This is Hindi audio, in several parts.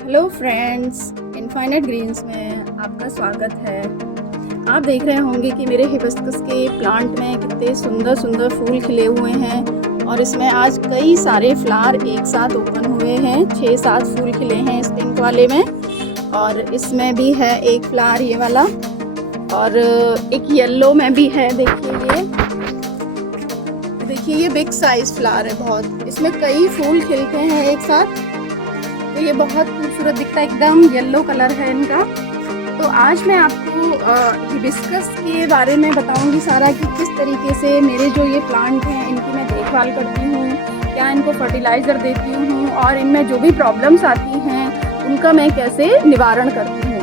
हेलो फ्रेंड्स, इनफाइनाइट ग्रीन्स में आपका स्वागत है। आप देख रहे होंगे कि मेरे हिबिस्कस के प्लांट में कितने सुंदर सुंदर फूल खिले हुए हैं और इसमें आज कई सारे फ्लावर एक साथ ओपन हुए हैं। 6-7 फूल खिले हैं इस पिंक वाले में, और इसमें भी है एक फ्लावर ये वाला, और एक येलो में भी है। देखिए ये बिग साइज फ्लावर है बहुत। इसमें कई फूल खिलते हैं एक साथ, तो ये बहुत खूबसूरत दिखता है, एकदम येलो कलर है इनका। तो आज मैं आपको हिबिस्कस के बारे में बताऊंगी सारा, कि किस तरीके से मेरे जो ये प्लांट हैं इनकी मैं देखभाल करती हूँ, क्या इनको फर्टिलाइज़र देती हूँ, और इनमें जो भी प्रॉब्लम्स आती हैं उनका मैं कैसे निवारण करती हूँ।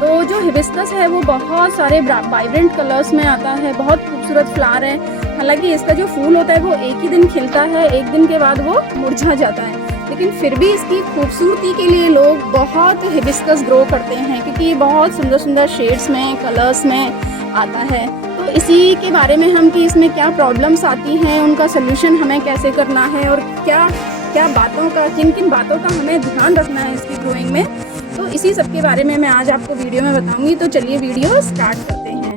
तो जो हिबिस्कस है वो बहुत सारे वाइब्रेंट कलर्स में आता है, बहुत खूबसूरत फ्लावर है। हालांकि इसका जो फूल होता है वो एक ही दिन खिलता है, एक दिन के बाद वो मुरझा जाता है, लेकिन फिर भी इसकी खूबसूरती के लिए लोग बहुत हिबिस्कस ग्रो करते हैं, क्योंकि ये बहुत सुंदर सुंदर शेड्स में, कलर्स में आता है। तो इसी के बारे में हम, कि इसमें क्या प्रॉब्लम्स आती हैं, उनका सलूशन हमें कैसे करना है, और क्या क्या बातों का, किन किन बातों का हमें ध्यान रखना है इसकी ग्रोइंग में, तो इसी सब के बारे में मैं आज आपको वीडियो में बताऊँगी। तो चलिए वीडियो स्टार्ट करते हैं।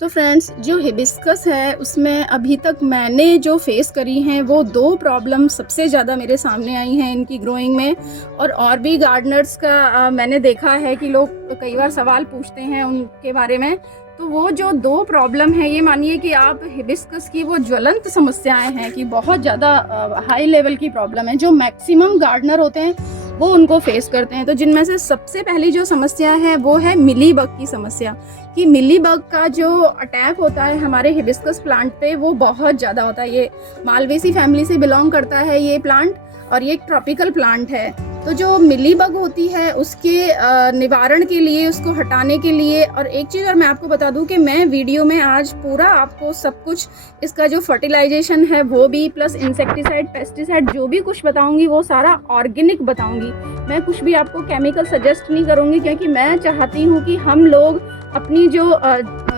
तो फ्रेंड्स, जो हिबिस्कस है उसमें अभी तक मैंने जो फेस करी हैं वो 2 प्रॉब्लम सबसे ज़्यादा मेरे सामने आई हैं इनकी ग्रोइंग में। और भी गार्डनर्स का मैंने देखा है कि लोग कई बार सवाल पूछते हैं उनके बारे में। तो वो जो 2 प्रॉब्लम है, ये मानिए कि आप हिबिस्कस की वो ज्वलंत समस्याएं हैं, कि बहुत ज़्यादा हाई लेवल की प्रॉब्लम है, जो मैक्सिमम गार्डनर होते हैं वो उनको फेस करते हैं। तो जिनमें से सबसे पहली जो समस्या है वो है मिलीबग की समस्या, कि मिलीबग का जो अटैक होता है हमारे हिबिस्कस प्लांट पे वो बहुत ज़्यादा होता है। ये मालवेसी फैमिली से बिलोंग करता है ये प्लांट, और ये एक ट्रॉपिकल प्लांट है। तो जो मिलीबग होती है उसके निवारण के लिए, उसको हटाने के लिए, और एक चीज़ और मैं आपको बता दूं कि मैं वीडियो में आज पूरा आपको सब कुछ, इसका जो फर्टिलाइजेशन है वो भी, प्लस इंसेक्टिसाइड, पेस्टिसाइड, जो भी कुछ बताऊंगी वो सारा ऑर्गेनिक बताऊंगी। मैं कुछ भी आपको केमिकल सजेस्ट नहीं करूंगी, क्योंकि मैं चाहती हूँ कि हम लोग अपनी जो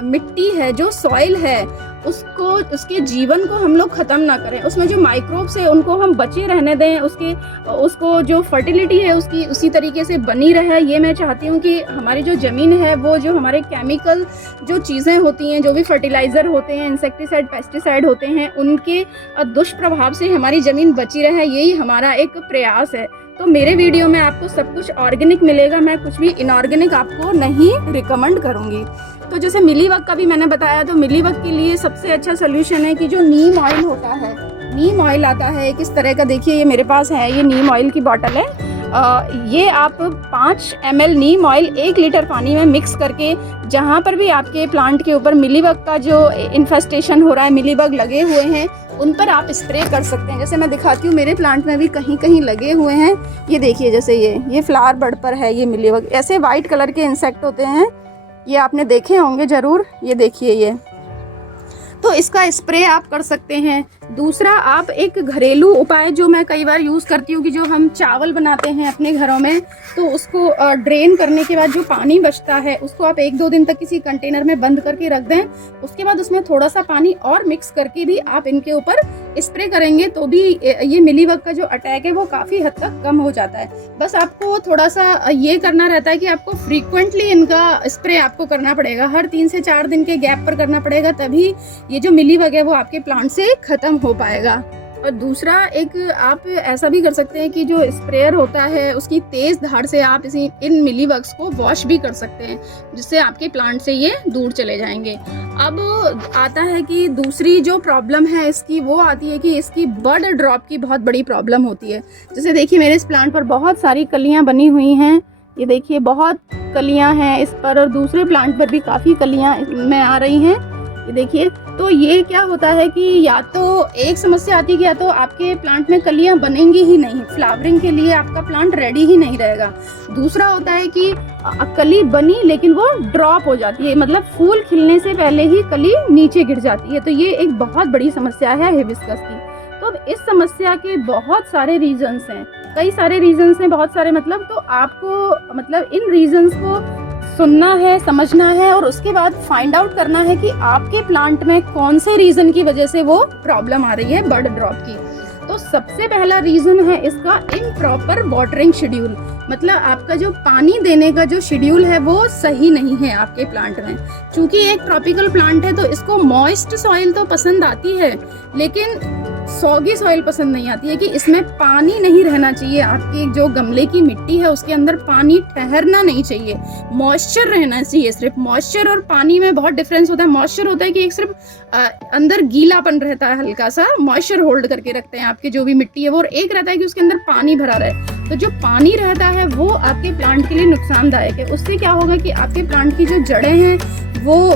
मिट्टी है, जो सॉइल है, उसको, उसके जीवन को हम लोग ख़त्म ना करें। उसमें जो माइक्रोब्स है उनको हम बचे रहने दें, उसको जो फर्टिलिटी है उसकी उसी तरीके से बनी रहे। ये मैं चाहती हूँ कि हमारी जो ज़मीन है वो, जो हमारे केमिकल जो चीज़ें होती हैं, जो भी फर्टिलाइज़र होते हैं, इंसेक्टिसाइड, पेस्टिसाइड होते हैं, उनके दुष्प्रभाव से हमारी ज़मीन बची रहे, यही हमारा एक प्रयास है। तो मेरे वीडियो में आपको सब कुछ ऑर्गेनिक मिलेगा, मैं कुछ भी इनऑर्गेनिक आपको नहीं रिकमेंड करूँगी। तो जैसे मिलीबग का भी मैंने बताया, तो मिलीबग के लिए सबसे अच्छा सोल्यूशन है कि जो नीम ऑयल होता है, नीम ऑयल आता है किस तरह का, देखिए ये मेरे पास है, ये नीम ऑयल की बॉटल है। ये आप 5 ml नीम ऑयल 1 लीटर पानी में मिक्स करके, जहाँ पर भी आपके प्लांट के ऊपर मिलीबग का जो इन्फेस्टेशन हो रहा है, मिलीबग लगे हुए हैं, उन पर आप स्प्रे कर सकते हैं। जैसे मैं दिखाती हूँ, मेरे प्लांट में भी कहीं कहीं लगे हुए हैं। ये देखिए, जैसे ये फ्लावर बड पर है ये मिलीबग, ऐसे वाइट कलर के इंसेक्ट होते हैं, ये आपने देखे होंगे ज़रूर। ये देखिए, ये तो इसका स्प्रे आप कर सकते हैं। दूसरा, आप एक घरेलू उपाय जो मैं कई बार यूज़ करती हूँ, कि जो हम चावल बनाते हैं अपने घरों में, तो उसको ड्रेन करने के बाद जो पानी बचता है उसको आप 1-2 दिन तक किसी कंटेनर में बंद करके रख दें। उसके बाद उसमें थोड़ा सा पानी और मिक्स करके भी आप इनके ऊपर स्प्रे करेंगे, तो भी ये मिलीबग का जो अटैक है वो काफ़ी हद तक कम हो जाता है। बस आपको थोड़ा सा ये करना रहता है कि आपको फ्रीक्वेंटली इनका स्प्रे आपको करना पड़ेगा, हर 3 से 4 दिन के गैप पर करना पड़ेगा, तभी ये जो मिलीबग है वो आपके प्लांट से ख़त्म हो पाएगा। और दूसरा, एक आप ऐसा भी कर सकते हैं कि जो स्प्रेयर होता है उसकी तेज़ धार से आप इन मिलीबग्स को वॉश भी कर सकते हैं, जिससे आपके प्लांट से ये दूर चले जाएंगे। अब आता है कि दूसरी जो प्रॉब्लम है इसकी, वो आती है कि इसकी बड ड्रॉप की बहुत बड़ी प्रॉब्लम होती है। जैसे देखिए, मेरे इस प्लांट पर बहुत सारी कलियाँ बनी हुई हैं, ये देखिए बहुत कलियाँ हैं इस पर, और दूसरे प्लांट पर भी काफ़ी कलियाँ इनमें आ रही हैं, ये देखिए। तो ये क्या होता है कि या तो एक समस्या आती है कि या तो आपके प्लांट में कलियां बनेंगी ही नहीं, फ्लावरिंग के लिए आपका प्लांट रेडी ही नहीं रहेगा। दूसरा होता है कि कली बनी लेकिन वो ड्रॉप हो जाती है, मतलब फूल खिलने से पहले ही कली नीचे गिर जाती है। तो ये एक बहुत बड़ी समस्या है हिबिस्कस की। तो अब इस समस्या के बहुत सारे रीजंस हैं, कई सारे रीजंस हैं, बहुत सारे, मतलब तो आपको, मतलब इन रीजंस को सुनना है, समझना है, और उसके बाद फाइंड आउट करना है कि आपके प्लांट में कौन से रीज़न की वजह से वो प्रॉब्लम आ रही है बड ड्रॉप की। तो सबसे पहला रीज़न है इसका इम्प्रॉपर वाटरिंग शेड्यूल, मतलब आपका जो पानी देने का जो शेड्यूल है वो सही नहीं है आपके प्लांट में। क्योंकि एक ट्रॉपिकल प्लांट है तो इसको मॉइस्ट सॉइल तो पसंद आती है, लेकिन सॉगी सॉइल पसंद नहीं आती है, कि इसमें पानी नहीं रहना चाहिए। आपकी जो गमले की मिट्टी है उसके अंदर पानी ठहरना नहीं चाहिए, मॉइस्चर रहना चाहिए। सिर्फ मॉइस्चर और पानी में बहुत डिफरेंस होता है। मॉइस्चर होता है कि एक सिर्फ अंदर गीलापन रहता है, हल्का सा मॉइस्चर होल्ड करके रखते हैं आपके जो भी मिट्टी है वो, और एक रहता है कि उसके अंदर पानी भरा रहे। तो जो पानी रहता है वो आपके प्लांट के लिए नुकसानदायक है। उससे क्या होगा कि आपके प्लांट की जो जड़ें हैं वो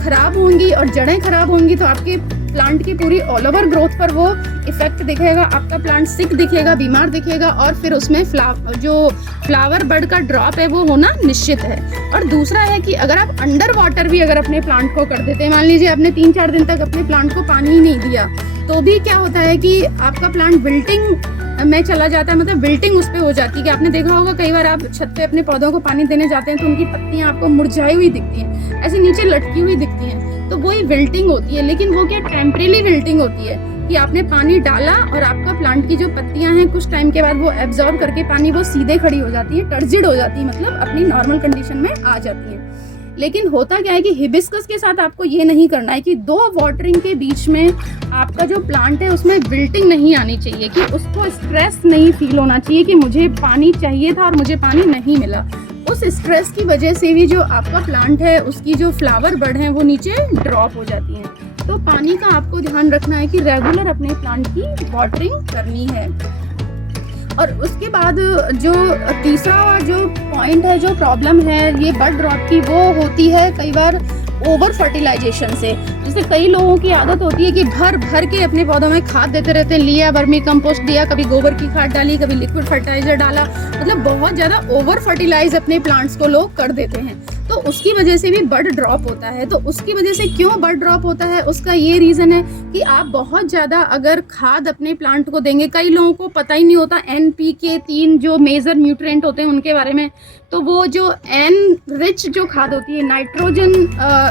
खराब होंगी, और जड़ें खराब होंगी तो आपके प्लांट की पूरी ऑल ओवर ग्रोथ पर वो इफेक्ट दिखेगा। आपका प्लांट सिक दिखेगा, बीमार दिखेगा, और फिर उसमें जो फ्लावर बड का ड्रॉप है वो होना निश्चित है। और दूसरा है कि अगर आप अंडर वाटर भी अगर अपने प्लांट को कर देते हैं, मान लीजिए आपने 3-4 दिन तक अपने प्लांट को पानी ही नहीं दिया, तो भी क्या होता है कि आपका प्लांट विल्टिंग में चला जाता है, मतलब विल्टिंग उस पर हो जाती है। कि आपने देखा होगा कई बार आप छत पे अपने पौधों को पानी देने जाते हैं तो उनकी पत्तियां आपको मुरझाई हुई दिखती हैं, ऐसे नीचे लटकी हुई दिखती हैं, तो वही विल्टिंग होती है। लेकिन वो क्या टेम्परेरी विल्टिंग होती है कि आपने पानी डाला और आपका प्लांट की जो पत्तियां हैं कुछ टाइम के बाद वो एब्जॉर्ब करके पानी वो सीधे खड़ी हो जाती है, टर्जिड हो जाती है, मतलब अपनी नॉर्मल कंडीशन में आ जाती है। लेकिन होता क्या है कि हिबिस्कस के साथ आपको ये नहीं करना है कि 2 वाटरिंग के बीच में आपका जो प्लांट है उसमें विल्टिंग नहीं आनी चाहिए, कि उसको स्ट्रेस नहीं फील होना चाहिए कि मुझे पानी चाहिए था और मुझे पानी नहीं मिला। उस स्ट्रेस की वजह से भी जो आपका प्लांट है उसकी जो फ्लावर बड हैं वो नीचे ड्रॉप हो जाती हैं। तो पानी का आपको ध्यान रखना है कि रेगुलर अपने प्लांट की वाटरिंग करनी है। और उसके बाद जो तीसरा जो पॉइंट है, जो प्रॉब्लम है ये बड ड्रॉप की, वो होती है कई बार ओवर फर्टिलाइजेशन से। जैसे कई लोगों की आदत होती है कि भर भर के अपने पौधों में खाद देते रहते हैं, लिया वर्मी कंपोस्ट दिया, कभी गोबर की खाद डाली, कभी लिक्विड फर्टिलाइजर डाला, मतलब बहुत ज़्यादा ओवर फर्टिलाइज अपने प्लांट्स को लोग कर देते हैं। तो उसकी वजह से भी बड ड्रॉप होता है। तो उसकी वजह से क्यों बड ड्रॉप होता है, उसका ये रीज़न है कि आप बहुत ज़्यादा अगर खाद अपने प्लांट को देंगे, कई लोगों को पता ही नहीं होता NPK 3 जो मेजर न्यूट्रिएंट होते हैं उनके बारे में। तो वो जो N रिच जो खाद होती है, नाइट्रोजन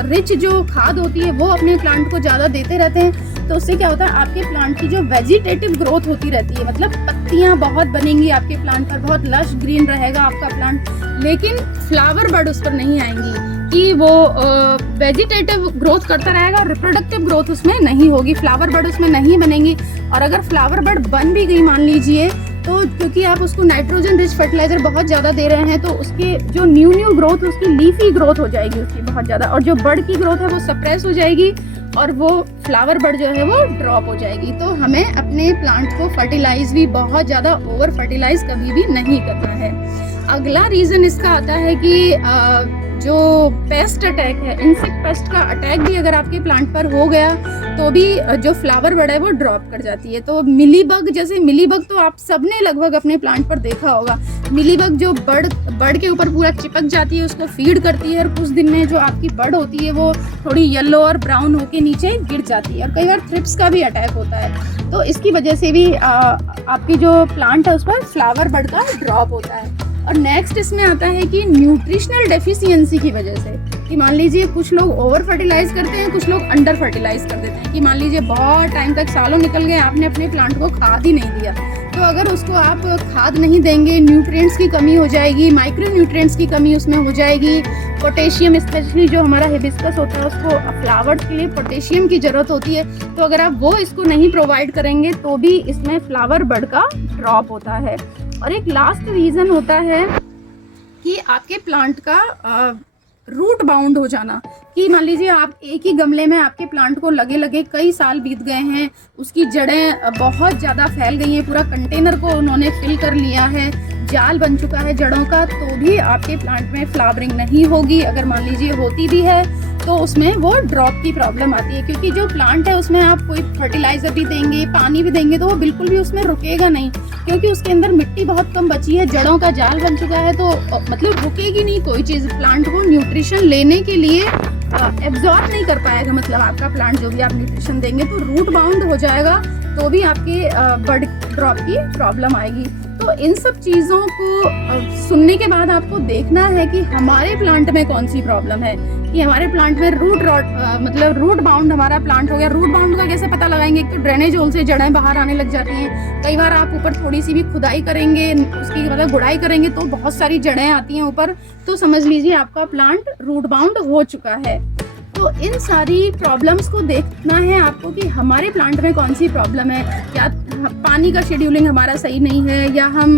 रिच जो खाद होती है, वो अपने प्लांट को ज़्यादा देते रहते हैं। तो उससे क्या होता है, आपके प्लांट की जो वेजिटेटिव ग्रोथ होती रहती है, मतलब पत्तियां बहुत बनेंगी आपके प्लांट पर, बहुत लश ग्रीन रहेगा आपका प्लांट, लेकिन फ्लावर बड उस पर नहीं आएंगी कि वो वेजिटेटिव ग्रोथ करता रहेगा और रिप्रोडक्टिव ग्रोथ उसमें नहीं होगी, फ्लावर बड उसमें नहीं बनेंगी। और अगर फ्लावर बड बन भी गई मान लीजिए, तो क्योंकि आप उसको नाइट्रोजन रिच फर्टिलाइजर बहुत ज़्यादा दे रहे हैं, तो उसके जो न्यू ग्रोथ, उसकी लीफी ग्रोथ हो जाएगी उसकी बहुत ज़्यादा, और जो बड की ग्रोथ है वो सप्रेस हो जाएगी और वो फ्लावर बड जो है वो ड्रॉप हो जाएगी। तो हमें अपने प्लांट को फर्टिलाइज भी बहुत ज़्यादा ओवर फर्टिलाइज कभी भी नहीं करना है। अगला रीज़न इसका आता है कि जो पेस्ट अटैक है, इंसेक्ट पेस्ट का अटैक भी अगर आपके प्लांट पर हो गया तो भी जो फ्लावर बड है वो ड्रॉप कर जाती है। तो मिलीबग, जैसे मिलीबग तो आप सबने लगभग अपने प्लांट पर देखा होगा। मिलीबग जो बड के ऊपर पूरा चिपक जाती है, उसको फीड करती है, और कुछ दिन में जो आपकी बड होती है वो थोड़ी येलो और ब्राउन होके नीचे गिर जाती है। और कई बार थ्रिप्स का भी अटैक होता है, तो इसकी वजह से भी आपकी जो प्लांट है उस पर फ्लावर बड का ड्रॉप होता है। और नेक्स्ट इसमें आता है कि न्यूट्रिशनल डेफिशिएंसी की वजह से, कि मान लीजिए कुछ लोग ओवर फर्टिलाइज करते हैं, कुछ लोग अंडर फर्टिलाइज कर देते हैं। कि मान लीजिए बहुत टाइम तक, सालों निकल गए, आपने अपने प्लांट को खाद ही नहीं दिया, तो अगर उसको आप खाद नहीं देंगे, न्यूट्रिएंट्स की कमी हो जाएगी, माइक्रो न्यूट्रिएंट्स की कमी उसमें हो जाएगी। पोटेशियम, स्पेशली जो हमारा हिबिस्कस होता है उसको फ्लावर्स के लिए पोटेशियम की ज़रूरत होती है, तो अगर आप वो इसको नहीं प्रोवाइड करेंगे तो भी इसमें फ्लावर बड का ड्रॉप होता है। और एक लास्ट रीज़न होता है कि आपके प्लांट का रूट बाउंड हो जाना। कि मान लीजिए आप एक ही गमले में, आपके प्लांट को लगे लगे कई साल बीत गए हैं, उसकी जड़ें बहुत ज़्यादा फैल गई हैं, पूरा कंटेनर को उन्होंने फिल कर लिया है, जाल बन चुका है जड़ों का, तो भी आपके प्लांट में फ्लावरिंग नहीं होगी। अगर मान लीजिए होती भी है तो उसमें वो ड्रॉप की प्रॉब्लम आती है, क्योंकि जो प्लांट है उसमें आप कोई फर्टिलाइज़र भी देंगे, पानी भी देंगे, तो वो बिल्कुल भी उसमें रुकेगा नहीं, क्योंकि उसके अंदर मिट्टी बहुत कम बची है, जड़ों का जाल बन चुका है, तो मतलब रुकेगी नहीं कोई चीज़। प्लांट को न्यूट्रिशन लेने के लिए एब्जॉर्ब नहीं कर पाएगा, मतलब आपका प्लांट जो भी आप न्यूट्रिशन देंगे, तो रूट बाउंड हो जाएगा, तो भी आपके बड ड्रॉप की प्रॉब्लम आएगी। तो इन सब चीज़ों को सुनने के बाद आपको देखना है कि हमारे प्लांट में कौन सी प्रॉब्लम है, कि हमारे प्लांट में मतलब रूट बाउंड हमारा प्लांट हो गया। रूट बाउंड का कैसे पता लगाएंगे? एक तो ड्रेनेज होल से जड़ें बाहर आने लग जाती हैं। कई बार आप ऊपर थोड़ी सी भी खुदाई करेंगे, उसकी मतलब गुड़ाई करेंगे तो बहुत सारी जड़ें आती हैं ऊपर, तो समझ लीजिए आपका प्लांट रूट बाउंड हो चुका है। तो इन सारी प्रॉब्लम्स को देखना है आपको कि हमारे प्लांट में कौन सी प्रॉब्लम है। क्या पानी का शेड्यूलिंग हमारा सही नहीं है, या हम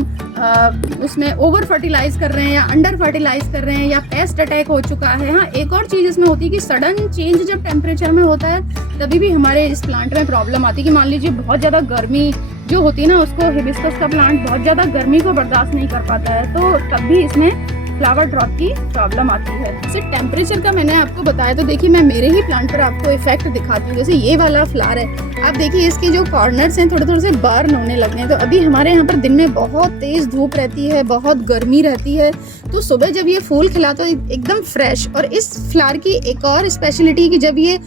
उसमें ओवर फर्टिलाइज कर रहे हैं, या अंडर फर्टिलाइज कर रहे हैं, या पेस्ट अटैक हो चुका है। हाँ, एक और चीज़ इसमें होती है कि सडन चेंज जब टेम्परेचर में होता है तभी भी हमारे इस प्लांट में प्रॉब्लम आती है। कि मान लीजिए बहुत ज़्यादा गर्मी जो होती है ना, उसको हिबिस्कस का प्लांट बहुत ज़्यादा गर्मी को बर्दाश्त नहीं कर पाता है, तो तब भी इसमें फ्लावर ड्रॉप की प्रॉब्लम आती है। जैसे टेम्परेचर का मैंने आपको बताया, तो देखिए मैं मेरे ही प्लांट पर आपको इफेक्ट दिखाती हूँ। जैसे ये वाला फ्लावर है, आप देखिए इसके जो कॉर्नर्स हैं थोड़े थोड़े से बर्न होने लगे हैं। तो अभी हमारे यहाँ पर दिन में बहुत तेज़ धूप रहती है, बहुत गर्मी रहती है, तो सुबह जब ये फूल खिला तो एकदम फ्रेश। और इस फ्लावर की एक और स्पेशलिटी कि जब ये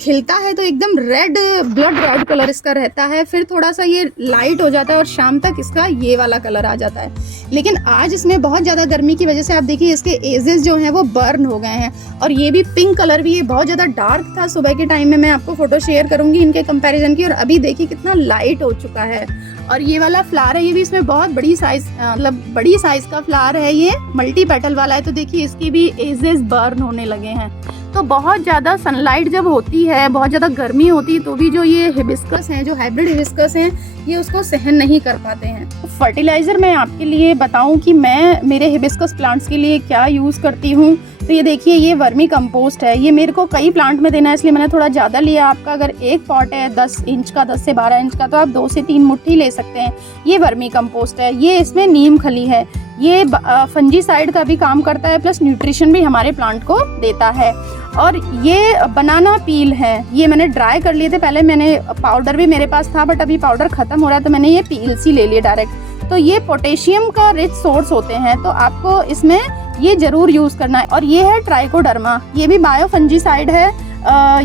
खिलता है तो एकदम रेड ब्लड रेड कलर इसका रहता है, फिर थोड़ा सा ये लाइट हो जाता है और शाम तक इसका ये वाला कलर आ जाता है। लेकिन आज इसमें बहुत ज़्यादा गर्मी की वजह से आप देखिए इसके एजेस जो हैं वो बर्न हो गए हैं। और ये भी पिंक कलर भी, ये बहुत ज़्यादा डार्क था सुबह के टाइम में। मैं आपको फोटो शेयर करूंगी इनके कंपैरिजन की। और अभी देखिए कितना लाइट हो चुका है। और ये वाला फ्लावर है, ये भी इसमें बहुत बड़ी साइज मतलब बड़ी साइज का फ्लावर है, ये मल्टी पेटल वाला है। तो देखिए इसकी भी एजेस बर्न होने लगे हैं। तो बहुत ज़्यादा सनलाइट जब होती है, बहुत ज़्यादा गर्मी होती है, तो भी जो ये हिबिस्कस हैं, जो हाइब्रिड हिबिस्कस हैं, ये उसको सहन नहीं कर पाते हैं। तो फर्टिलाइज़र मैं आपके लिए बताऊं कि मैं मेरे हिबिस्कस प्लांट्स के लिए क्या यूज़ करती हूँ। तो ये देखिए ये वर्मी कंपोस्ट है। ये मेरे को कई प्लांट में देना है, इसलिए मैंने थोड़ा ज़्यादा लिया। आपका अगर एक पॉट है 10 इंच का, 10 से 12 इंच का, तो आप 2 से 3 मुट्ठी ले सकते हैं। ये वर्मी कंपोस्ट है। ये इसमें नीम खली है। ये फंजीसाइड का भी काम करता है, प्लस न्यूट्रिशन भी हमारे प्लांट को देता है। और ये बनाना पील है, ये मैंने ड्राई कर लिए थे। पहले मैंने पाउडर भी मेरे पास था, बट अभी पाउडर ख़त्म हो रहा है, तो मैंने ये पील्स ही ले लिए डायरेक्ट। तो ये पोटेशियम का रिच सोर्स होते हैं, तो आपको इसमें ये ज़रूर यूज़ करना है। और ये है ट्राइकोडर्मा, ये भी बायो फंजीसाइड है।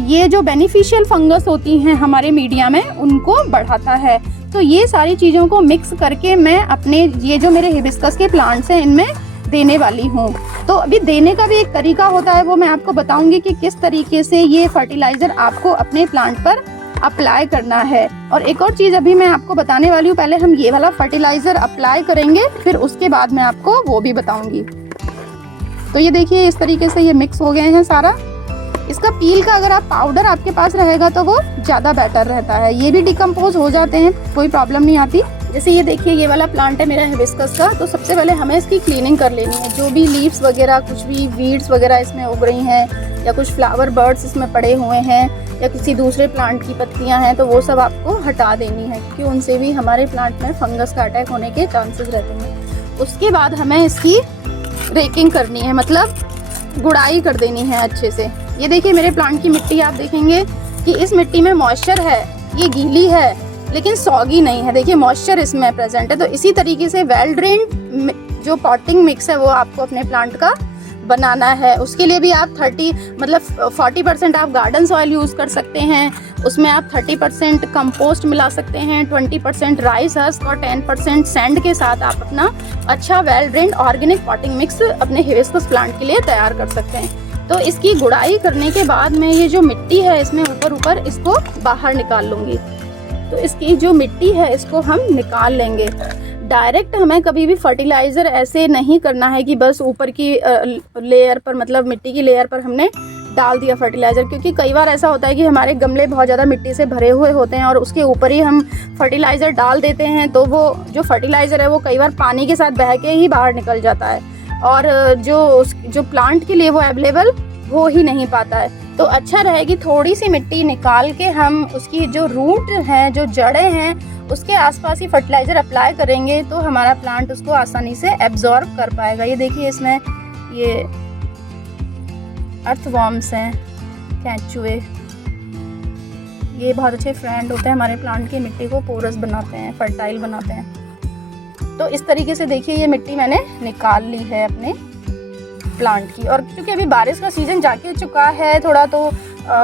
ये जो बेनिफिशियल फंगस होती हैं हमारे मीडिया में, उनको बढ़ाता है। तो ये सारी चीज़ों को मिक्स करके मैं अपने ये जो मेरे हिबिस्कस के प्लांट्स हैं इनमें देने वाली हूँ। तो अभी देने का भी एक तरीका होता है, वो मैं आपको बताऊंगी कि किस तरीके से ये फर्टिलाइज़र आपको अपने प्लांट पर अप्लाई करना है। और एक और चीज़ अभी मैं आपको बताने वाली हूँ, पहले हम ये वाला फर्टिलाइज़र अप्लाई करेंगे, फिर उसके बाद मैं आपको वो भी बताऊंगी। तो ये देखिए इस तरीके से ये मिक्स हो गए हैं सारा। इसका पील का अगर आप पाउडर आपके पास रहेगा तो वो ज़्यादा बेटर रहता है। ये भी डिकम्पोज हो जाते हैं, कोई प्रॉब्लम नहीं आती। जैसे ये देखिए ये वाला प्लांट है मेरा हिबिस्कस का, तो सबसे पहले हमें इसकी क्लीनिंग कर लेनी है। जो भी लीव्स वगैरह, कुछ भी वीड्स वगैरह इसमें उग रही हैं, या कुछ फ्लावर बर्ड्स इसमें पड़े हुए हैं, या किसी दूसरे प्लांट की पत्तियां हैं, तो वो सब आपको हटा देनी है, क्योंकि उनसे भी हमारे प्लांट में फंगस का अटैक होने के चांसेस रहते हैं। उसके बाद हमें इसकी रेकिंग करनी है, मतलब गुड़ाई कर देनी है अच्छे से। ये देखिए मेरे प्लांट की मिट्टी, आप देखेंगे कि इस मिट्टी में मॉइस्चर है, ये गीली है लेकिन सॉगी नहीं है। देखिए मॉइस्चर इसमें प्रेजेंट है। तो इसी तरीके से वेल ड्रेन्ड जो पॉटिंग मिक्स है वो आपको अपने प्लांट का बनाना है। उसके लिए भी आप 40% आप गार्डन सॉइल यूज़ कर सकते हैं। उसमें आप 30% कंपोस्ट मिला सकते हैं, 20% राइस हस्क और 10% सैंड के साथ आप अपना अच्छा well drained organic potting mix अपने हिबिस्कस प्लांट के लिए तैयार कर सकते हैं। तो इसकी गुड़ाई करने के बाद मैं ये जो मिट्टी है इसमें ऊपर इसको बाहर निकाल लूँगी। तो इसकी जो मिट्टी है इसको हम निकाल लेंगे। डायरेक्ट हमें कभी भी फर्टिलाइज़र ऐसे नहीं करना है कि बस ऊपर की लेयर पर, मतलब मिट्टी की लेयर पर हमने डाल दिया फर्टिलाइज़र, क्योंकि कई बार ऐसा होता है कि हमारे गमले बहुत ज़्यादा मिट्टी से भरे हुए होते हैं और उसके ऊपर ही हम फर्टिलाइज़र डाल देते हैं। तो वो जो फर्टिलाइज़र है वो कई बार पानी के साथ बह के ही बाहर निकल जाता है, और जो प्लांट के लिए वो अवेलेबल हो ही नहीं पाता है। तो अच्छा रहेगी थोड़ी सी मिट्टी निकाल के हम उसकी जो रूट हैं, जो जड़ें हैं, उसके आसपास ही फर्टिलाइज़र अप्लाई करेंगे, तो हमारा प्लांट उसको आसानी से एब्जॉर्ब कर पाएगा। ये देखिए इसमें ये अर्थवॉर्म्स हैं, केंचुए, ये बहुत अच्छे फ्रेंड होते हैं हमारे प्लांट की मिट्टी को पोरस बनाते हैं, फर्टाइल बनाते हैं। तो इस तरीके से देखिए ये मिट्टी मैंने निकाल ली है अपने प्लांट की। और क्योंकि अभी बारिश का सीज़न जाके चुका है थोड़ा, तो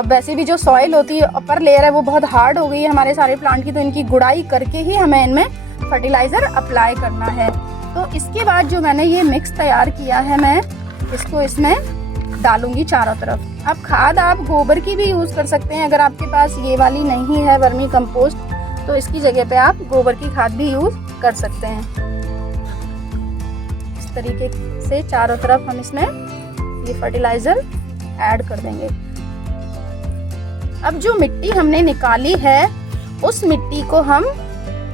वैसे भी जो सॉइल होती है, अपर लेयर है, वो बहुत हार्ड हो गई है हमारे सारे प्लांट की। तो इनकी गुड़ाई करके ही हमें इनमें फर्टिलाइज़र अप्लाई करना है। तो इसके बाद जो मैंने ये मिक्स तैयार किया है, मैं इसको इसमें डालूंगी चारों तरफ। अब खाद आप गोबर की भी यूज़ कर सकते हैं, अगर आपके पास ये वाली नहीं है वर्मी कंपोस्ट तो इसकी जगह पे आप गोबर की खाद भी यूज़ कर सकते हैं। इस तरीके से चारों तरफ हम इसमें ये फर्टिलाइज़र ऐड कर देंगे। अब जो मिट्टी हमने निकाली है उस मिट्टी को हम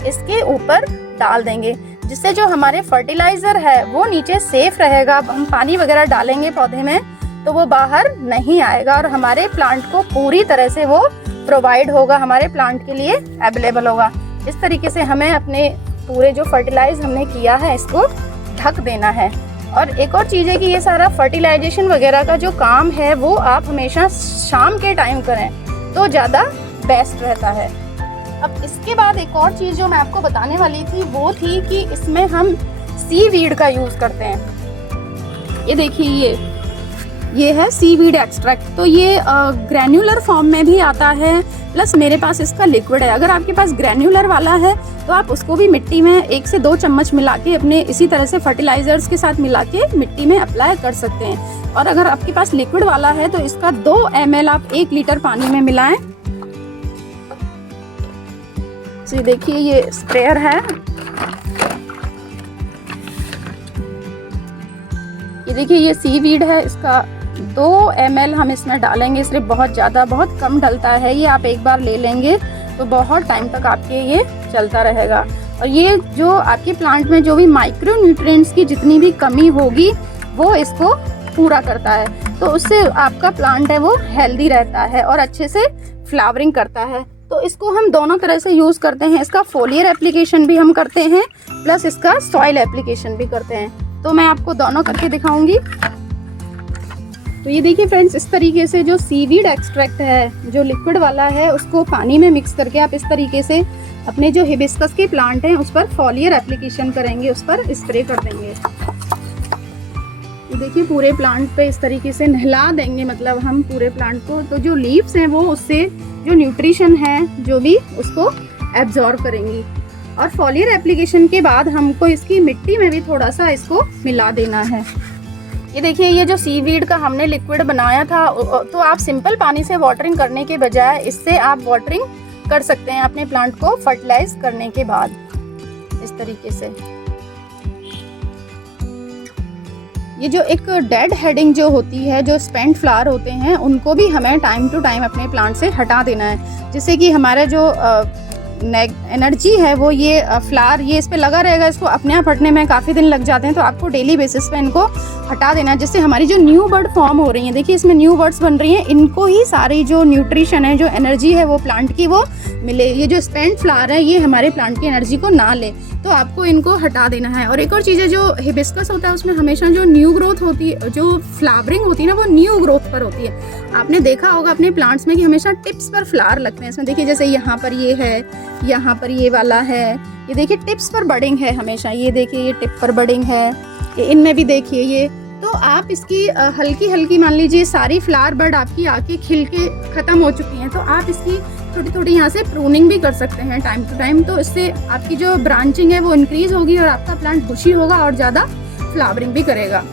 इसके ऊपर डाल देंगे, जिससे जो हमारे फर्टिलाइज़र है वो नीचे सेफ रहेगा। हम पानी वगैरह डालेंगे पौधे में तो वो बाहर नहीं आएगा और हमारे प्लांट को पूरी तरह से वो प्रोवाइड होगा, हमारे प्लांट के लिए अवेलेबल होगा। इस तरीके से हमें अपने पूरे जो फर्टिलाइज हमने किया है इसको ढक देना है। और एक और चीज़ है कि ये सारा फर्टिलाइजेशन वगैरह का जो काम है वो आप हमेशा शाम के टाइम करें तो ज़्यादा बेस्ट रहता है। अब इसके बाद एक और चीज़ जो मैं आपको बताने वाली थी वो थी कि इसमें हम सीवीड का यूज़ करते हैं। ये देखिए ये है सीवीड एक्सट्रैक्ट, तो ये ग्रैन्युलर फॉर्म में भी आता है, प्लस मेरे पास इसका लिक्विड है। अगर आपके पास ग्रैन्युलर वाला है तो आप उसको भी मिट्टी में 1 से 2 चम्मच मिला के अपने इसी तरह से फर्टिलाइजर्स के साथ मिला के मिट्टी में अप्लाई कर सकते हैं। और अगर आपके पास लिक्विड वाला है तो इसका 2 ml आप 1 लीटर पानी में मिलाएं। तो देखिए ये स्प्रेयर है, ये देखिए ये सीवीड है, इसका 2 ml हम इसमें डालेंगे। इसलिए बहुत ज़्यादा बहुत कम डलता है, ये आप एक बार ले लेंगे तो बहुत टाइम तक आपके ये चलता रहेगा। और ये जो आपके प्लांट में जो भी माइक्रो न्यूट्रिएंट्स की जितनी भी कमी होगी वो इसको पूरा करता है, तो उससे आपका प्लांट है वो हेल्दी रहता है और अच्छे से फ्लावरिंग करता है। तो इसको हम दोनों तरह से यूज़ करते हैं, इसका फोलियर एप्लीकेशन भी हम करते हैं प्लस इसका सॉइल एप्लीकेशन भी करते हैं। तो मैं आपको दोनों करके दिखाऊंगी। तो ये देखिए फ्रेंड्स, इस तरीके से जो सीवीड एक्सट्रैक्ट है जो लिक्विड वाला है उसको पानी में मिक्स करके आप इस तरीके से अपने जो हिबिस्कस के प्लांट हैं उस पर फोलियर एप्लीकेशन करेंगे, उस पर स्प्रे कर देंगे। ये देखिए पूरे प्लांट पे इस तरीके से नहला देंगे, मतलब हम पूरे प्लांट को, तो जो लीव्स हैं वो उससे जो न्यूट्रिशन है जो भी उसको एब्जॉर्ब करेंगी। और फोलियर एप्लीकेशन के बाद हमको इसकी मिट्टी में भी थोड़ा सा इसको मिला देना है। ये देखिए ये जो सीवीड का हमने लिक्विड बनाया था तो आप सिंपल पानी से वाटरिंग करने के बजाय इससे आप वाटरिंग कर सकते हैं अपने प्लांट को फर्टिलाइज करने के बाद इस तरीके से। ये जो एक डेड हेडिंग जो होती है, जो स्पेंट फ्लावर होते हैं, उनको भी हमें टाइम टू टाइम अपने प्लांट से हटा देना है, जिससे कि हमारा जो एनर्जी है वो ये फ्लावर ये इस पे लगा रहेगा, इसको अपने आप हटने में काफ़ी दिन लग जाते हैं। तो आपको डेली बेसिस पे इनको हटा देना है, जिससे हमारी जो न्यू बर्ड फॉर्म हो रही हैं, देखिए इसमें न्यू बर्ड्स बन रही हैं, इनको ही सारी जो न्यूट्रिशन है, जो एनर्जी है वो प्लांट की वो मिले। ये जो स्पेंट फ्लावर है ये हमारे प्लांट की एनर्जी को ना ले, तो आपको इनको हटा देना है। और एक और चीज़ है, जो हिबिस्कस होता है उसमें हमेशा जो न्यू ग्रोथ होती है, जो फ्लावरिंग होती है ना, वो न्यू ग्रोथ पर होती है। आपने देखा होगा अपने प्लांट्स में कि हमेशा टिप्स पर फ्लावर लगते हैं। इसमें देखिए जैसे यहाँ पर ये है, यहाँ पर ये वाला है, ये देखिए टिप्स पर बडिंग है हमेशा, ये देखिए ये टिप पर बडिंग है, इनमें भी देखिए ये। तो आप इसकी हल्की हल्की, मान लीजिए सारी फ्लावर बर्ड आपकी आके खिल के ख़त्म हो चुकी हैं, तो आप इसकी थोड़ी थोड़ी यहाँ से प्रूनिंग भी कर सकते हैं टाइम टू टाइम। तो इससे आपकी जो ब्रांचिंग है वो इंक्रीज होगी और आपका प्लांट बुशी होगा और ज़्यादा फ्लावरिंग भी करेगा।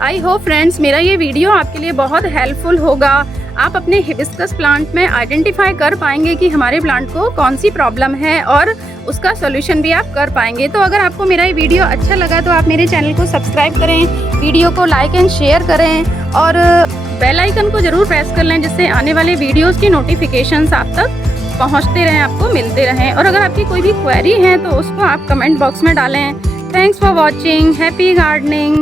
आई होप फ्रेंड्स मेरा ये वीडियो आपके लिए बहुत हेल्पफुल होगा। आप अपने हिबिस्कस प्लांट में आइडेंटिफाई कर पाएंगे कि हमारे प्लांट को कौन सी प्रॉब्लम है और उसका सॉल्यूशन भी आप कर पाएंगे। तो अगर आपको मेरा ये वीडियो अच्छा लगा तो आप मेरे चैनल को सब्सक्राइब करें, वीडियो को लाइक एंड शेयर करें और बेल आइकन को ज़रूर प्रेस कर लें, जिससे आने वाले वीडियोज़ की नोटिफिकेशंस आप तक पहुँचते रहें, आपको मिलते रहें। और अगर आपकी कोई भी क्वेरी है तो उसको आप कमेंट बॉक्स में डालें। Thanks for watching, happy gardening.